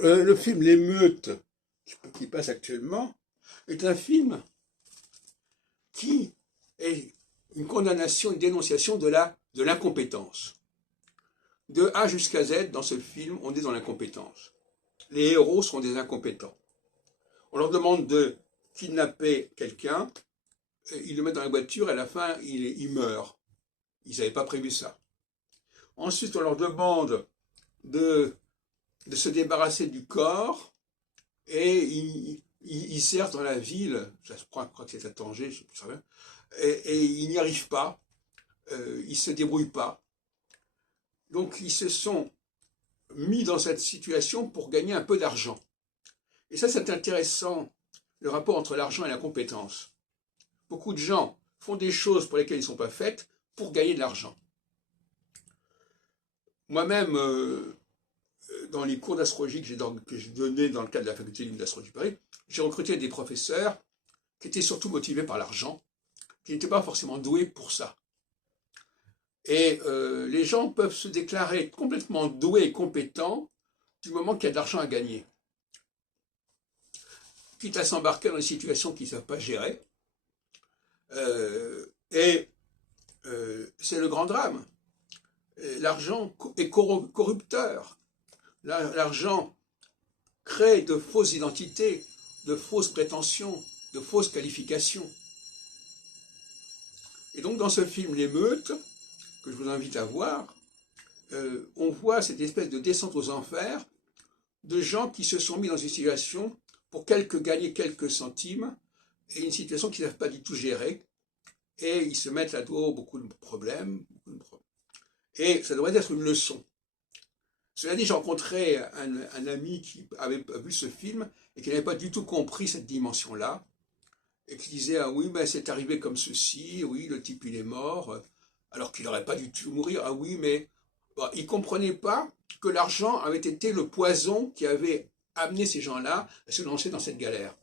Alors, le film L'émeute, qui passe actuellement, est un film qui est une condamnation, une dénonciation de l'incompétence. De A jusqu'à Z, dans ce film, on est dans l'incompétence. Les héros sont des incompétents. On leur demande de kidnapper quelqu'un, ils le mettent dans la voiture et à la fin, il meurt. Ils n'avaient pas prévu ça. Ensuite, on leur demande de se débarrasser du corps et ils errent dans la ville, je crois que c'est à Tanger, je sais plus ça, et ils n'y arrivent pas, ils ne se débrouillent pas. Donc ils se sont mis dans cette situation pour gagner un peu d'argent. Et ça, c'est intéressant, le rapport entre l'argent et la compétence. Beaucoup de gens font des choses pour lesquelles ils ne sont pas faites pour gagner de l'argent. Moi-même, dans les cours d'astrologie que j'ai donnés dans le cadre de la faculté libre d'astrologie Paris, j'ai recruté des professeurs qui étaient surtout motivés par l'argent, qui n'étaient pas forcément doués pour ça. Et les gens peuvent se déclarer complètement doués et compétents du moment qu'il y a de l'argent à gagner. Quitte à s'embarquer dans des situations qu'ils ne savent pas gérer. C'est le grand drame. L'argent est corrupteur. L'argent crée de fausses identités, de fausses prétentions, de fausses qualifications. Et donc dans ce film L'émeute, que je vous invite à voir, on voit cette espèce de descente aux enfers de gens qui se sont mis dans une situation pour gagner quelques centimes, et une situation qu'ils ne savent pas du tout gérer, et ils se mettent à dos beaucoup de problèmes. Et ça devrait être une leçon. Cela dit, j'ai rencontré un ami qui avait vu ce film et qui n'avait pas du tout compris cette dimension-là, et qui disait « Ah oui, ben c'est arrivé comme ceci, oui, le type il est mort, alors qu'il n'aurait pas dû mourir, ah oui, mais… » Bon, il ne comprenait pas que l'argent avait été le poison qui avait amené ces gens-là à se lancer dans cette galère.